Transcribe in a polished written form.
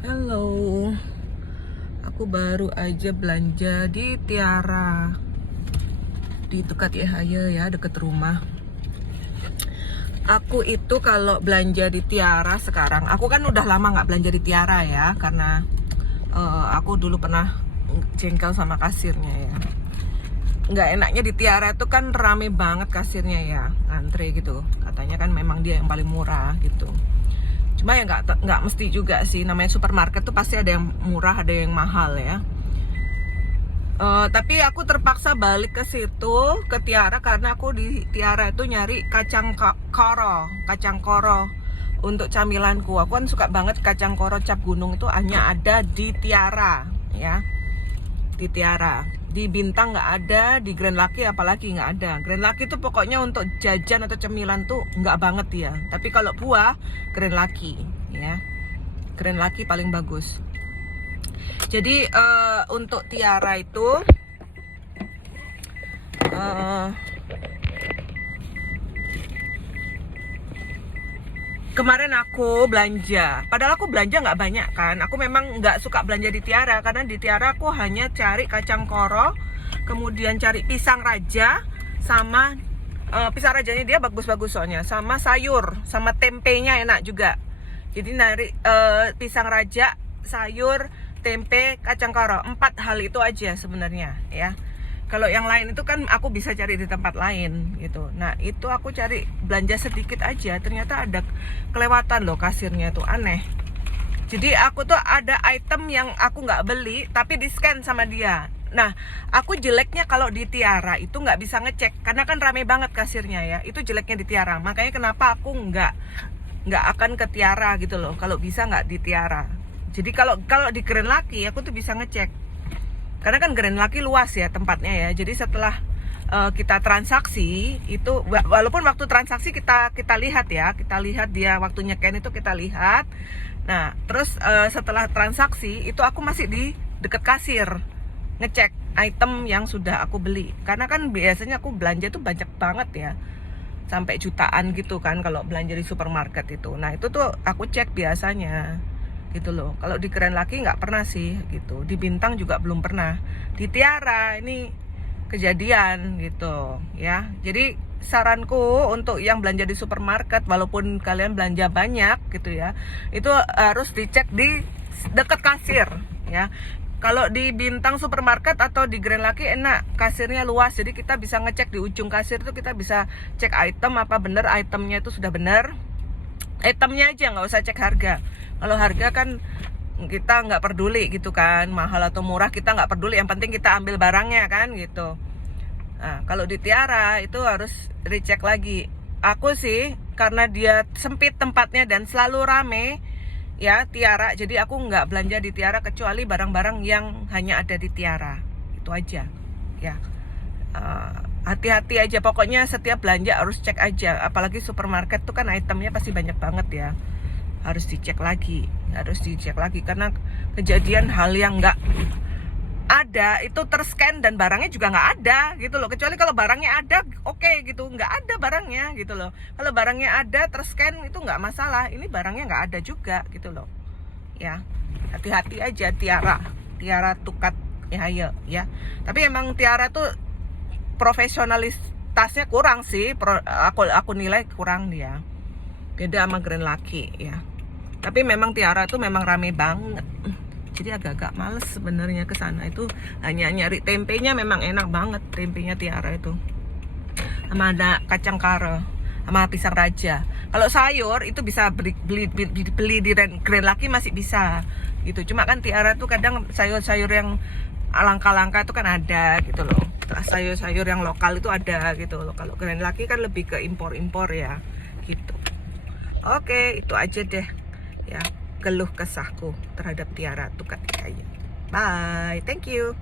Halo, aku baru aja belanja di Tiara di dekat Yahaya ya, deket rumah. Aku itu kalau belanja di Tiara sekarang, aku kan udah lama nggak belanja di Tiara ya, karena aku dulu pernah jengkel sama kasirnya ya. Nggak enaknya di Tiara itu kan rame banget kasirnya ya, antre gitu. Katanya kan memang dia yang paling murah gitu. Cuma ya nggak mesti juga sih, namanya supermarket tuh pasti ada yang murah, ada yang mahal ya. Tapi aku terpaksa balik ke situ, ke Tiara, karena aku di Tiara itu nyari kacang koro untuk camilanku. Aku kan suka banget kacang koro cap gunung, itu hanya ada di Tiara ya, di Tiara. Di Bintang nggak ada, di Grand Lucky apalagi nggak ada. Grand Lucky itu pokoknya untuk jajan atau cemilan tuh nggak banget ya. Tapi kalau buah, Grand Lucky ya, Grand Lucky paling bagus. Jadi untuk Tiara itu kemarin aku belanja, padahal aku belanja nggak banyak kan. Aku memang nggak suka belanja di Tiara, karena di Tiara aku hanya cari kacang koro, kemudian cari pisang raja, sama pisang rajanya dia bagus-bagus soalnya, sama sayur, sama tempenya enak juga. Jadi nari pisang raja, sayur, tempe, kacang koro, 4 hal itu aja sebenarnya ya. Kalau yang lain itu kan aku bisa cari di tempat lain gitu. Nah itu aku cari belanja sedikit aja, ternyata ada kelewatan loh kasirnya tuh, aneh. Jadi aku tuh ada item yang aku nggak beli tapi di scan sama dia. Nah aku jeleknya kalau di Tiara itu nggak bisa ngecek karena kan rame banget kasirnya ya. Itu jeleknya di Tiara. Makanya kenapa aku nggak akan ke Tiara gitu loh. Kalau bisa nggak di Tiara. Jadi kalau di Grand Lucky aku tuh bisa ngecek. Karena kan Grand Lucky luas ya tempatnya ya. Jadi setelah kita transaksi itu, walaupun waktu transaksi kita lihat ya, kita lihat dia waktu nyeken itu kita lihat. Nah terus setelah transaksi itu aku masih di deket kasir ngecek item yang sudah aku beli. Karena kan biasanya aku belanja tuh banyak banget ya, sampai jutaan gitu kan kalau belanja di supermarket itu. Nah itu tuh aku cek biasanya gitu loh. Kalau di Grand Lucky nggak pernah sih gitu. Di Bintang juga belum pernah. Di Tiara ini kejadian gitu ya. Jadi saranku untuk yang belanja di supermarket, walaupun kalian belanja banyak gitu ya, itu harus dicek di dekat kasir ya. Kalau di Bintang supermarket atau di Grand Lucky enak, kasirnya luas, jadi kita bisa ngecek di ujung kasir itu, kita bisa cek item apa bener itemnya itu sudah bener. Itemnya aja, nggak usah cek harga. Kalau harga kan kita nggak peduli gitu kan, mahal atau murah kita nggak peduli, yang penting kita ambil barangnya kan gitu. Nah kalau di Tiara itu harus dicek lagi. Aku sih karena dia sempit tempatnya dan selalu rame ya Tiara, jadi aku nggak belanja di Tiara kecuali barang-barang yang hanya ada di Tiara, itu aja ya. Hati-hati aja, pokoknya setiap belanja harus cek aja, apalagi supermarket tuh kan itemnya pasti banyak banget ya, harus dicek lagi karena kejadian hal yang nggak ada itu terscan dan barangnya juga nggak ada gitu loh. Kecuali kalau barangnya ada oke gitu, nggak ada barangnya gitu loh. Kalau barangnya ada terscan itu nggak masalah, ini barangnya nggak ada juga gitu loh ya. Hati-hati aja Tiara Tukat ya. Tapi emang Tiara tuh profesionalitasnya kurang sih, aku nilai kurang dia, beda sama Grand Lucky ya. Tapi memang Tiara tuh memang rame banget, jadi agak-agak males sebenarnya ke sana. Itu hanya nyari tempenya, memang enak banget tempenya Tiara itu, sama ada kacang karo sama pisang raja. Kalau sayur itu bisa beli di Grand Lucky masih bisa gitu. Cuma kan Tiara tuh kadang sayur-sayur yang langka-langka itu kan ada gitu loh. Sayur-sayur yang lokal itu ada gitu loh. Kalau Grand Lucky kan lebih ke impor-impor ya gitu. Oke, itu aja deh ya keluh kesahku terhadap Tiara Tukat Yahaya. Bye, thank you.